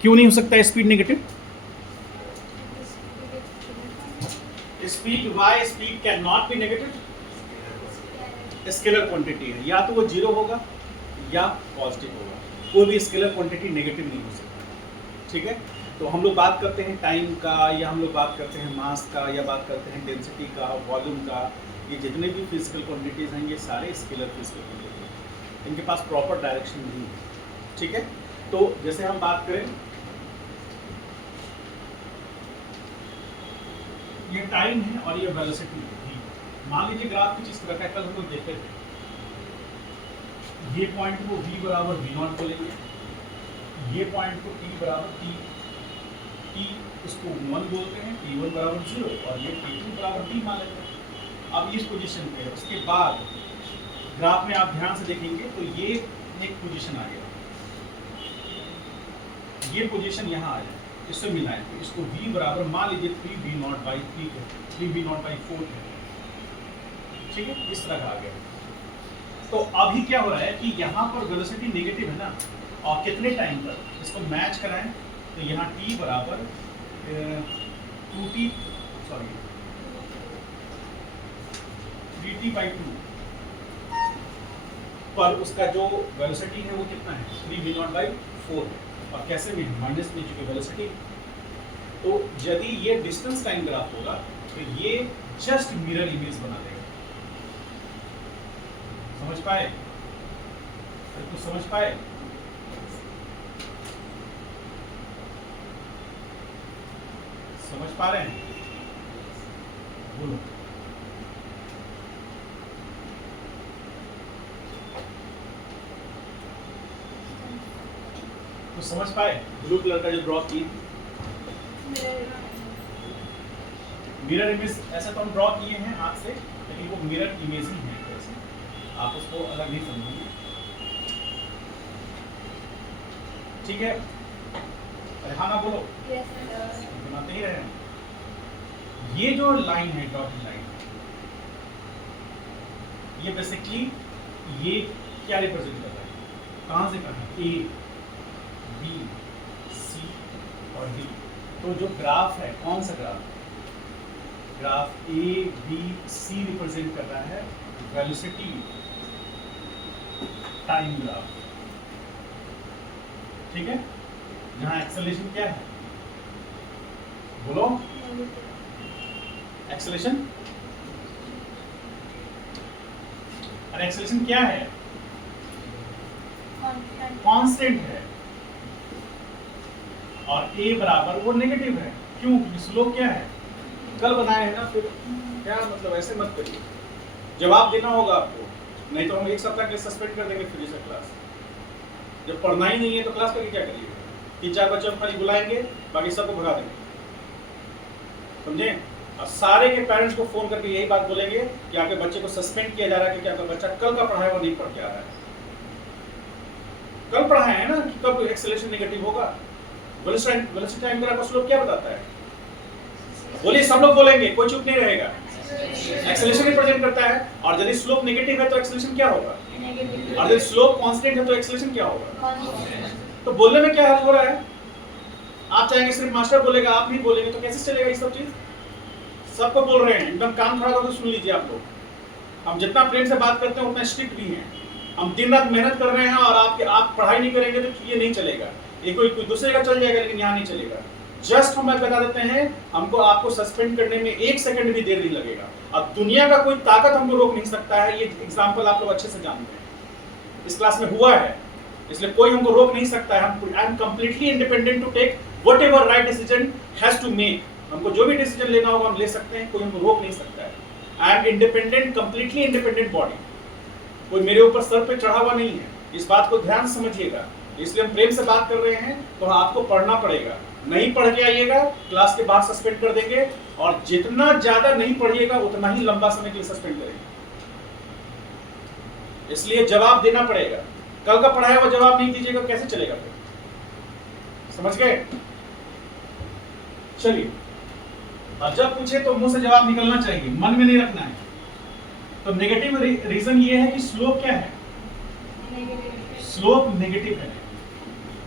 क्यों नहीं हो सकता speed negative? Speed y speed can not be negative, scalar quantity है, या तो वो जीरो होगा या पॉजिटिव होगा, कोई भी स्केलर क्वांटिटी नेगेटिव नहीं हो सकता। ठीक है, तो हम लोग बात करते हैं टाइम का, या हम लोग बात करते हैं मास का, या बात करते हैं डेंसिटी का, वॉल्यूम का, ये जितने भी फिजिकल क्वांटिटीज हैं ये सारे स्केलर फिजिकल क्वांटिटी हैं, इनके पास प्रॉपर डायरेक्शन नहीं है। ठीक है, तो जैसे हम बात करें, ये टाइम है और ये वेलोसिटी है। मान लीजिए ग्राफ कुछ इस तरह का, कल हम लोग देखते थे, ये पॉइंट को v बराबर v0 बोलेंगे, ये पॉइंट को t बराबर t इसको 1 बोलते हैं, t1 बराबर 0, और ये t2 बराबर t मान लेते हैं। अब इस पोजीशन पे, उसके बाद ग्राफ में आप ध्यान से देखेंगे तो ये एक पोजीशन आ गया, ये पोजीशन यहाँ आ जाए, इससे मिलाएं तो इसको v बराबर मान लीजिए 3v0/4 है। ठीक है, इस तरह का आ गया। तो अभी क्या हो रहा है कि यहाँ पर वेलोसिटी नेगेटिव है ना, और कितने टाइम पर इसको मैच कराएं तो यहाँ t बराबर 3t/2 पर उसका जो वेलोसिटी है वो कितना है, 3v0/4 है, और कैसे में माइनस में चूंकि वेलोसिटी। तो यदि ये डिस्टेंस टाइम ग्राफ होगा तो ये जस्ट मिरर इमेज बना देगा। समझ पाए? तो समझ पाए? समझ पा रहे हैं? बोलो। तो समझ पाए? ब्लू कलर का जो ड्रॉ की मिरर इमेज, ऐसा तो हम ड्रॉ किए हैं हाथ से, लेकिन वो मिरर इमेज ही है, आप उसको अलग नहीं समझेंगे। ठीक है, हाँ ना बोलो, बनाते ही रहे। ये जो लाइन है, डॉटेड लाइन, ये बेसिकली ये क्या रिप्रेजेंट कर रहा है, कहाँ से करना है, ए बी सी और डी। तो जो ग्राफ है, कौन सा graph, graph A B C represent कर रहा है वेलोसिटी टाइम ग्राफ। ठीक है, यहाँ एक्सेलरेशन क्या है, बोलो, एक्सेलरेशन, अरे एक्सेलरेशन क्या है, कांस्टेंट है, और a बराबर वो नेगेटिव है, क्यों, स्लोप क्या है, कल बनाए हैं ना, फिर क्या मतलब ऐसे मत करिए, जवाब देना होगा आपको, नहीं तो हम एक सप्ताह के लिए सस्पेंड कर देंगे फिजिक्स का क्लास। जब पढ़ना ही नहीं है तो क्लास करके क्या करिएगा, 3-4 बच्चों को खाली बुलाएंगे, बाकी सबको भगा देंगे, समझे। और सारे के पेरेंट्स को फोन करके यही बात बोलेंगे कि आपके बच्चे को सस्पेंड किया जा रहा है क्योंकि आपका बच्चा कल का पढ़ाया हुआ नहीं पढ़ के आ रहा है। कल पढ़ाया है ना कि कब एक्सेलरेशन नेगेटिव होगा, वेलोसिटी टाइम ग्राफ का स्लोप क्या बताता है, बोलिए, सब लोग बोलेंगे, कोई चुप नहीं रहेगा। एक्सेलरेशन रिप्रेजेंट करता है, और यदि स्लोप नेगेटिव है तो एक्सेलरेशन क्या होगा, और यदि स्लोप कांस्टेंट है तो एक्सेलरेशन क्या होगा। तो बोलने में क्या हर्ज हो रहा है, आप चाहेंगे सिर्फ मास्टर बोलेगा, आप नहीं बोलेंगे तो कैसे चलेगा ये सब चीज। सबको बोल रहे हैं, एकदम कान खड़ा करके सुन लीजिए आप लोग। हम जितना प्रेम से बात करते हैं उतना स्ट्रिक्ट भी हैं, हम दिन रात मेहनत कर रहे हैं, और आप पढ़ाई नहीं करेंगे तो ये नहीं चलेगा, ये कोई दूसरे का चल जाएगा लेकिन यहाँ नहीं चलेगा। जस्ट हम बता देते हैं, हमको आपको सस्पेंड करने में 1 सेकंड भी देर नहीं लगेगा। अब दुनिया का कोई ताकत हमको रोक नहीं सकता है, ये एग्जांपल आप लोग अच्छे से जानते हैं, इस क्लास में हुआ है, इसलिए कोई हमको रोक नहीं सकता है। I am completely independent to take whatever right decision has to make. हमको जो भी डिसीजन लेना होगा हम ले सकते हैं, कोई हमको रोक नहीं सकता है। I am independent, completely independent body, कोई मेरे ऊपर सर पे चढ़ा हुआ नहीं है, इस बात को ध्यान समझिएगा। इसलिए हम प्रेम से बात कर रहे हैं, तो आपको पढ़ना पड़ेगा, नहीं पढ़ के आइएगा क्लास के बाद सस्पेंड कर देंगे, और जितना ज्यादा नहीं पढ़िएगा उतना ही लंबा समय के लिए सस्पेंड करेंगे। इसलिए जवाब देना पड़ेगा, कल का पढ़ाया हुआ जवाब नहीं दीजिएगा कैसे चलेगा फिर, समझ गए। चलिए, और जब पूछे तो मुंह से जवाब निकलना चाहिए, मन में नहीं रखना है। तो नेगेटिव रीजन ये है कि स्लोप क्या है, स्लोप नेगेटिव है।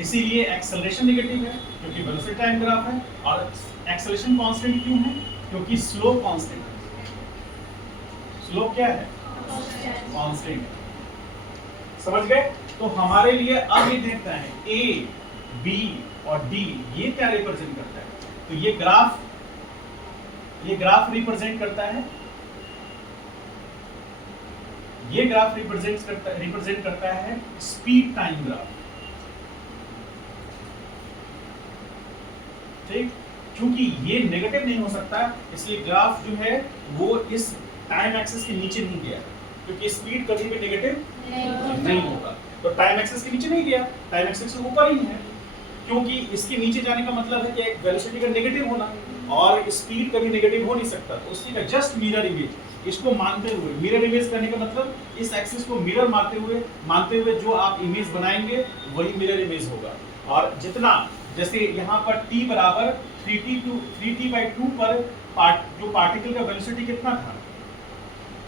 इसीलिए एक्सेलरेशन नेगेटिव है क्योंकि वेलोसिटी टाइम ग्राफ है, और एक्सेलरेशन कांस्टेंट क्यों है? क्योंकि स्लोप कांस्टेंट है। स्लोप क्या है? कांस्टेंट है। समझ गए? तो हमारे लिए अब ये देखता है ए, बी और डी ये क्या रिप्रेजेंट करता है? तो ये ग्राफ रिप्रेजेंट करता है, ये ग्राफ रिप्रेजेंट करता है स्पीड टाइम ग्राफ। ठीक, क्योंकि ये नेगेटिव नहीं हो सकता, इसलिए ग्राफ जो है वो इस टाइम एक्सिस के नीचे नहीं गया, क्योंकि स्पीड कभी भी नेगेटिव नहीं होगा। तो टाइम एक्सिस के नीचे नहीं गया, टाइम एक्सिस से ऊपर ही है, क्योंकि इसके नीचे जाने का मतलब है कि एक वेलोसिटी का नेगेटिव होना, और स्पीड कभी नेगेटिव हो नहीं सकता। तो उसकी का जस्ट मिरर इमेज, इसको मानते हुए, मिरर इमेज करने का मतलब इस एक्सिस को मिरर मानते हुए जो आप इमेज बनाएंगे वही मिरर इमेज होगा। और जितना, जैसे यहाँ पर t बराबर 3t/2 पर जो पार्टिकल का वेलोसिटी कितना था?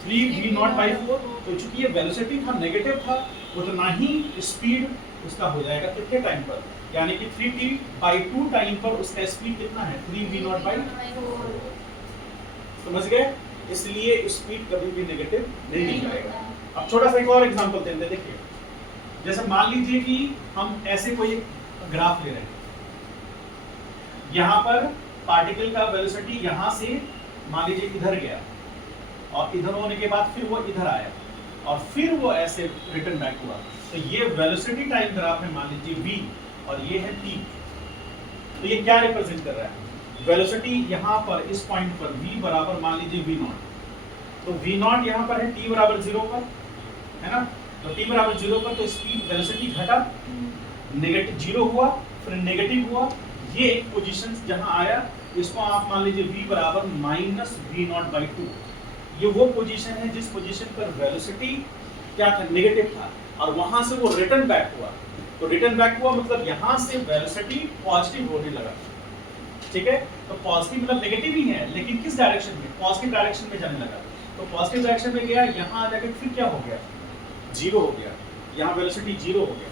3v0/4। तो चूंकि ये वेलोसिटी था, नेगेटिव था, उतना ही स्पीड उसका हो जाएगा कितने टाइम पर? यानी कि 3t/2 टाइम पर उसका स्पीड कितना है? 3v0/4। समझ गए? इसलिए स्पीड कभी भी नेगेटिव नहीं जाएगा। अब छोटा सा एक और एग्जांपल देते हैं। देखिए, जैसे मान लीजिए कि हम ऐसे कोई ग्राफ ले रहे हैं, यहाँ पर पार्टिकल का वेलोसिटी यहाँ से मान लीजिए इधर गया, और इधर होने के बाद फिर वो इधर आया, और फिर वो ऐसे रिटर्न बैक हुआ। तो ये वेलोसिटी टाइम ग्राफ है, मान लीजिए v, और ये है t। तो ये क्या रिप्रेजेंट कर रहा है? वेलोसिटी यहाँ पर इस पॉइंट पर v बराबर मान लीजिए v0। तो v0 यहाँ पर है t बराबर 0 पर, है ना? तो t बराबर 0 पर तो स्पीड वेलोसिटी घटा, नेगेटिव 0 हुआ, फिर नेगेटिव हुआ। ये एक पोजीशन जहाँ आया, इसको आप मान लीजिए v बराबर -v0/2। ये वो पोजीशन है जिस पोजीशन पर वेलोसिटी क्या था? नेगेटिव था, और वहां से वो रिटर्न बैक हुआ। तो रिटर्न बैक हुआ मतलब यहाँ से वेलोसिटी पॉजिटिव होने लगा। ठीक है? तो पॉजिटिव मतलब नेगेटिव ही है, लेकिन किस डायरेक्शन में? पॉजिटिव डायरेक्शन में जाने लगा। तो पॉजिटिव डायरेक्शन में गया, यहाँ आ जाकर फिर क्या हो गया? 0 हो गया, यहाँ वेलोसिटी 0 हो गया।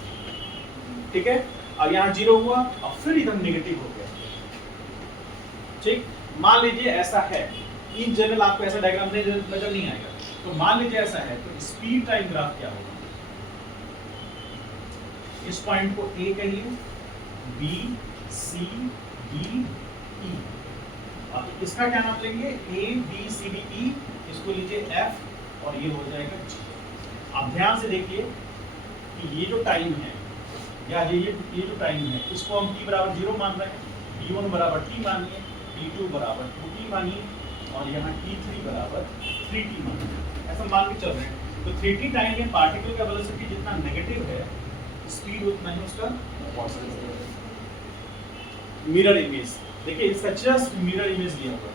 ठीक है? अब यहाँ 0 हुआ, और फिर इधर नेगेटिव हो गया। ठीक, मान लीजिए ऐसा है, इन जनरल आपको ऐसा डायग्राम नजर नहीं आएगा। तो मान लीजिए ऐसा है, तो स्पीड टाइम ग्राफ क्या होगा? इस पॉइंट को A कहिए, B, C, D, E। अब इसका क्या नाम लेंगे? A, B, C, D, E। इसको लीजिए F, और ये हो जाएगा G। आप ध्यान से देखिए कि ये जो टाइम है, या ये जो टाइम है, इसको हम t बराबर 0 मान रहे हैं, t1 बराबर t मानिए, t2 बराबर 2t मानिए, और यहाँ t3 बराबर 3t मानिए। ऐसा मान के चल रहे हैं। तो 3t टाइम में पार्टिकल का वेलोसिटी जितना नेगेटिव है, स्पीड उतना ही उसका पॉजिटिव है। मिरर इमेज देखिए, इसका जस्ट मिरर इमेज दिया हुआ है।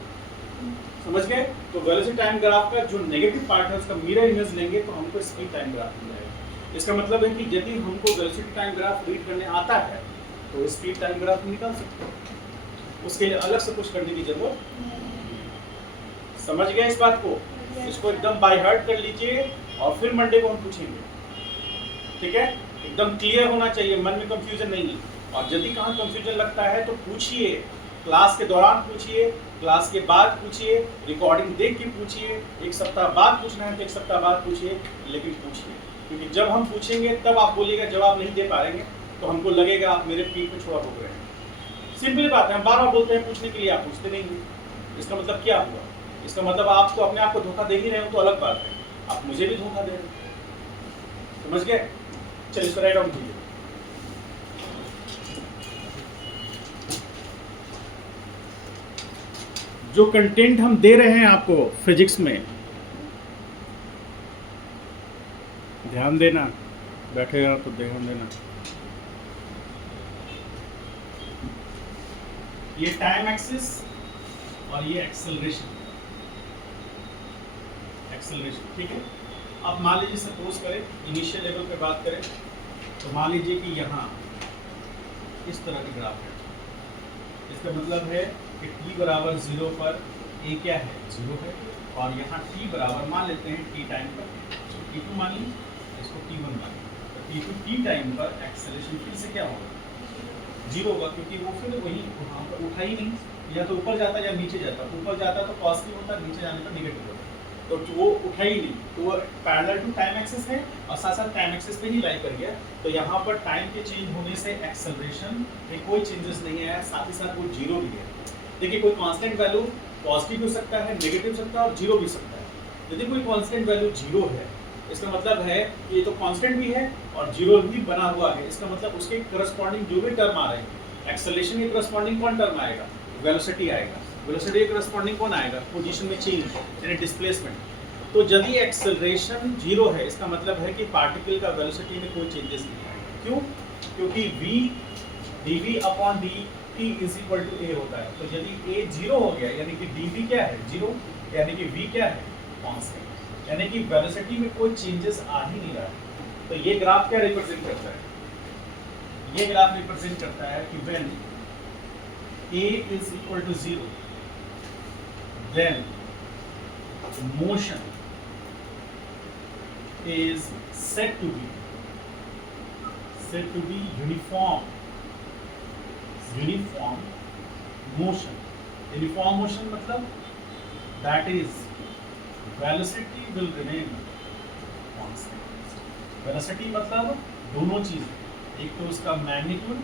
समझ गए? तो वेलोसिटी टाइम ग्राफ का जो नेगेटिव पार्ट है उसका मिरर इमेज लेंगे तो हमको स्पीड टाइम ग्राफ मिल जाएगा। इसका मतलब है कि यदि हमको वेलोसिटी टाइम ग्राफ रीड करने आता है तो स्पीड टाइम ग्राफ निकाल सकते हैं, उसके लिए अलग से कुछ करने की जरूरत। समझ गए इस बात को? इसको एकदम बाय हार्ट कर लीजिए, और फिर मंडे को हम पूछेंगे। ठीक है? एकदम क्लियर होना चाहिए, मन में कंफ्यूजन नहीं। और यदि कहाँ कंफ्यूजन लगता है तो पूछिए, क्लास के दौरान पूछिए, क्लास के बाद पूछिए, रिकॉर्डिंग देख के पूछिए। एक सप्ताह बाद पूछना है तो एक सप्ताह बाद पूछिए, लेकिन पूछिए, क्योंकि जब हम पूछेंगे तब आप बोलिएगा जवाब नहीं दे पाएंगे, तो हमको लगेगा आप मेरे पीठ में छोड़ा भोग रहे हैं। सिंपल बात है, हम बार बार बोलते हैं पूछने के लिए, आप पूछते नहीं हैं। इसका मतलब क्या हुआ? इसका मतलब आप तो अपने आप को धोखा दे ही रहे हो, तो अलग बात है, आप मुझे भी धोखा दे रहे हो। समझ गए? चलिए इसको राइट डाउन कीजिए। जो कंटेंट हम दे रहे हैं आपको फिजिक्स में, ध्यान देना, बैठेगा तो ध्यान देना। ये टाइम एक्सिस और ये एक्सेलरेशन, ठीक है? अब मान लीजिए सपोज करें, इनिशियल लेवल पे बात करें, तो मान लीजिए कि यहाँ इस तरह की ग्राफ है। इसका मतलब है कि t बराबर 0 पर a क्या है? 0 है, और यहाँ t बराबर मान लेते हैं t टाइम पर, तो t2 मान लीजिए, इसको t1 मान लीजिए। तो t2 t टाइम पर एक्सेलरेशन फिर से क्या होगा? जीरो होगा, क्योंकि वो फिर वही वहाँ पर उठा ही नहीं, या तो ऊपर जाता या नीचे जाता। ऊपर जाता तो पॉजिटिव होता, नीचे जाने पर नेगेटिव होता, तो वो उठा ही नहीं, तो वो पैरेलल टू टाइम एक्सिस है और साथ साथ टाइम एक्सिस पे ही लाई कर गया। तो यहाँ पर टाइम के चेंज होने से एक्सेलरेशन में कोई चेंजेस नहीं आया, साथ ही साथ वो जीरो भी है। देखिए कोई कांस्टेंट वैल्यू पॉजिटिव हो सकता है, नेगेटिव हो सकता है और जीरो भी सकता है। यदि कोई कांस्टेंट वैल्यू जीरो है, इसका मतलब है कि ये तो कांस्टेंट भी है और जीरो भी बना हुआ है, इसका मतलब उसके करस्पॉन्डिंग जो भी टर्म आ रहे हैं, एक्सेलरेशन के करस्पॉन्डिंग कौन टर्म आएगा, वेलोसिटी आएगा। वेलोसिटी के करस्पॉन्डिंग कौन आएगा, पोजीशन में चेंज यानी डिस्प्लेसमेंट। तो यदि एक्सेलरेशन जीरो है, इसका मतलब है कि पार्टिकल का वेलोसिटी में कोई चेंजेस नहीं आएगा। क्यों? क्योंकि v dv upon dt is equal to a होता है। तो यदि a जीरो हो गया यानी कि dv क्या है, जीरो, यानी कि v क्या है, कांस्टेंट, यानी कि वेलोसिटी में कोई चेंजेस आ ही नहीं रहा। तो ये ग्राफ क्या रिप्रेजेंट करता है, ये ग्राफ रिप्रेजेंट करता है कि when a is equal to 0 then motion is said to be uniform motion। uniform motion मतलब that is velocity will remain constant। velocity मतलब दोनों चीज, एक तो उसका मैग्नीट्यूड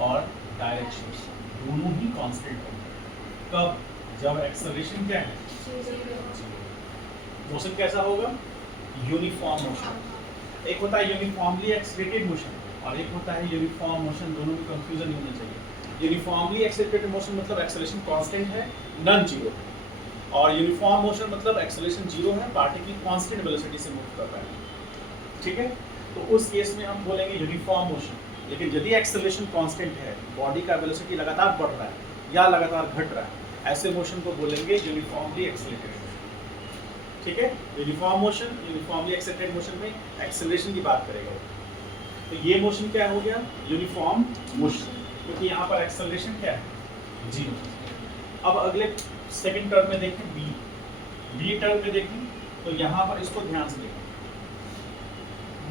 और डायरेक्शन दोनों ही कांस्टेंट होंगे। कब? जब एक्सेलरेशन क्या है, मोशन कैसा होगा, यूनिफॉर्म मोशन। एक होता है यूनिफॉर्मली एक्सेलरेटेड मोशन और एक होता है यूनिफॉर्म मोशन, दोनों में कंफ्यूजन नहीं होना चाहिए। यूनिफॉर्मली एक्सेलरेटेड मोशन मतलब एक्सेलरेशन कांस्टेंट है, नन जीरो, और यूनिफॉर्म मोशन मतलब एक्सेलरेशन जीरो है, पार्टिकल कांस्टेंट वेलोसिटी से मूव कर रहा है। ठीक है, तो उस केस में हम बोलेंगे यूनिफॉर्म मोशन। लेकिन यदि एक्सेलरेशन कांस्टेंट है, बॉडी का वेलोसिटी लगातार बढ़ रहा है या लगातार घट रहा है, ऐसे मोशन को बोलेंगे यूनिफॉर्मली एक्सेलरेटेड मोशन। ठीक है, uniform motion, uniformly accelerated motion में एक्सेलरेशन की बात करेगा। तो ये मोशन क्या हो गया, यूनिफॉर्म मोशन, क्योंकि यहाँ पर एक्सेलरेशन क्या है, जीरो। अब अगले सेकंड टर्म में देखें, बी टर्म में देखें, तो यहाँ पर इसको ध्यान से देखें।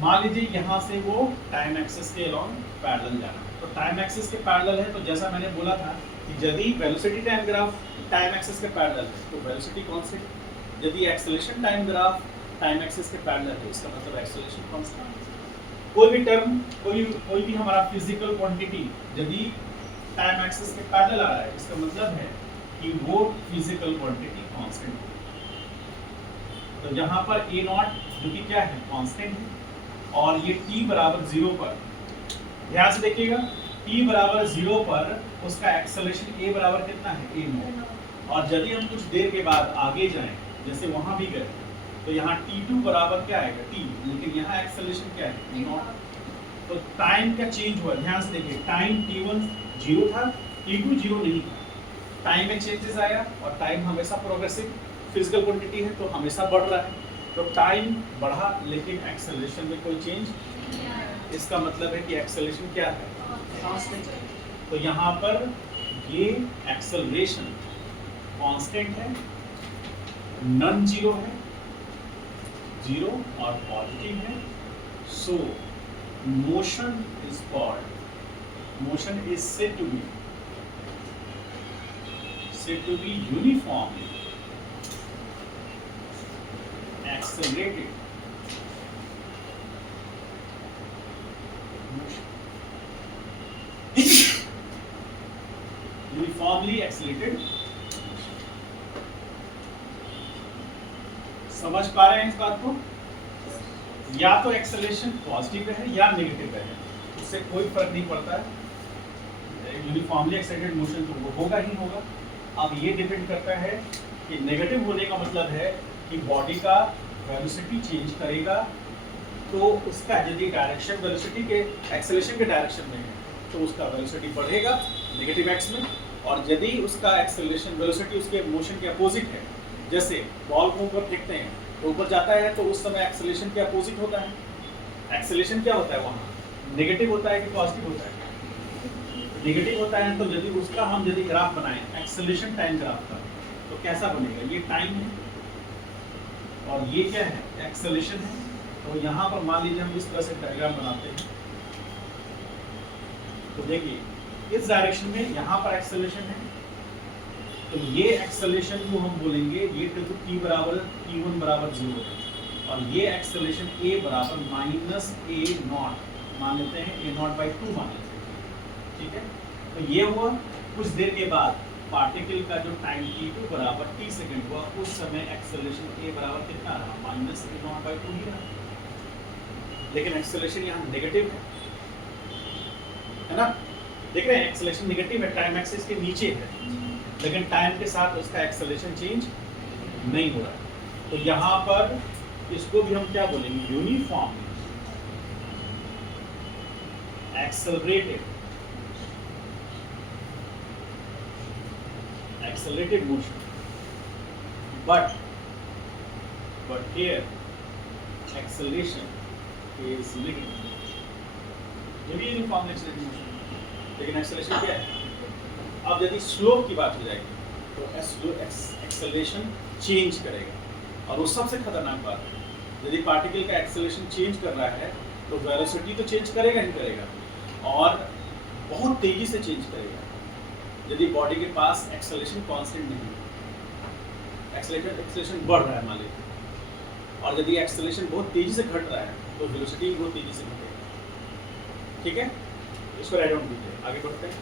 मान लीजिए यहाँ से वो टाइम एक्सिस के अलॉन्ग पैरेलल जाना है, तो टाइम एक्सिस के पैरेलल है, तो जैसा मैंने बोला था कि यदि velocity time graph time axis के पैरेलल है तो वेलोसिटी कांस्टेंट, यदि acceleration time graph time axis के पैरेलल है इसका मतलब एक्सेलरेशन कांस्टेंट। कोई भी टर्म, कोई भी हमारा फिजिकल क्वांटिटी यदि टाइम एक्सिस के पैरेलल आ रहा है, इसका मतलब है कि वो फिजिकल क्वांटिटी कांस्टेंट है। तो यहाँ पर a नॉट जो कि क्या है, कांस्टेंट है, और ये t बराबर 0 पर, ध्यान से देखिएगा, t बराबर 0 पर उसका एक्सेलरेशन a बराबर कितना है, a नॉट। और यदि हम कुछ देर के बाद आगे जाएं, जैसे वहां भी गए, तो यहाँ t2 बराबर क्या आएगा, t, लेकिन यहाँ एक्सेलरेशन क्या है, a नॉट। तो टाइम का चेंज हुआ, ध्यान से देखिए, टाइम t1 0 था, t2 0 नहीं था, टाइम में चेंजेस आया, और टाइम हमेशा प्रोग्रेसिव फिजिकल क्वांटिटी है तो हमेशा बढ़ रहा है। तो टाइम बढ़ा लेकिन एक्सेलरेशन में कोई चेंज, इसका मतलब है कि एक्सेलरेशन क्या है, कांस्टेंट। तो यहाँ पर ये एक्सेलरेशन कांस्टेंट है, नन जीरो है, जीरो और पॉजिटिव है। सो motion is called, motion is said to be uniformly accelerated motion। uniformly accelerated। समझ पा रहे हैं इस बात को? या तो एक्सेलरेशन पॉजिटिव है या नेगेटिव है, उससे कोई फर्क नहीं पड़ता है, यूनिफॉर्मली एक्सेलरेटेड मोशन तो वो होगा ही होगा। अब ये डिपेंड करता है कि नेगेटिव होने का मतलब है कि बॉडी का वेलोसिटी चेंज करेगा, तो उसका यदि डायरेक्शन वेलोसिटी के एक्सेलरेशन के डायरेक्शन में है तो उसका वेलोसिटी बढ़ेगा नेगेटिव एक्स में, और यदि उसका एक्सेलरेशन वेलोसिटी उसके मोशन के अपोजिट है, जैसे बॉल को ऊपर फेंकते हैं तो ऊपर जाता है तो उस समय एक्सेलरेशन के अपोजिट होता है। एक्सेलरेशन क्या होता है वहाँ, नेगेटिव होता है कि पॉजिटिव होता है, नेगेटिव होता है। तो यदि उसका हम यदि ग्राफ बनाएं एक्सेलरेशन टाइम ग्राफ का, तो कैसा बनेगा, ये टाइम है और ये क्या है, एक्सेलरेशन है। तो यहाँ पर मान लीजिए हम इस तरह से डायग्राम बनाते हैं, तो देखिए इस डायरेक्शन में यहाँ पर एक्सेलरेशन है, तो ये एक्सेलरेशन को हम बोलेंगे ये t बराबर t1 बराबर 0 है, और ये एक्सेलरेशन a बराबर माइनस a नॉट मान लेते हैं, a नॉट बाई 2 मान लेते हैं, ठीक है। तो ये हुआ। कुछ देर के बाद पार्टिकल का जो टाइम t2 बराबर t सेकेंड हुआ, उस समय एक्सेलरेशन a बराबर कितना रहा, माइनस a नॉट बाई 2 ही रहा। लेकिन एक्सेलरेशन यहाँ नेगेटिव है ना, देख रहे हैं एक्सेलरेशन नेगेटिव है, टाइम एक्सिस के नीचे है, लेकिन टाइम के साथ उसका एक्सेलरेशन चेंज नहीं हो रहा है। तो यहाँ पर इसको भी हम क्या बोलेंगे, uniform accelerated motion, but here acceleration is negative, ये भी यूनिफॉर्म एक्सेलरेटेड मोशन, लेकिन एक्सेलरेशन क्या है। अब यदि स्लोप की बात हो जाएगी तो एक्सेलरेशन चेंज करेगा, और वो सबसे खतरनाक बात है, यदि पार्टिकल का एक्सेलरेशन चेंज कर रहा है तो वेलोसिटी तो चेंज करेगा ही करेगा, और बहुत तेजी से चेंज करेगा। यदि बॉडी के पास एक्सेलरेशन कांस्टेंट नहीं है, एक्सेलरेशन बढ़ रहा है मान लीजिए, और यदि एक्सेलरेशन बहुत तेजी से घट रहा है तो वेलोसिटी बहुत तेजी से घटेगा, ठीक है। इसको राइट डाउन कीजिए, आगे बढ़ते हैं।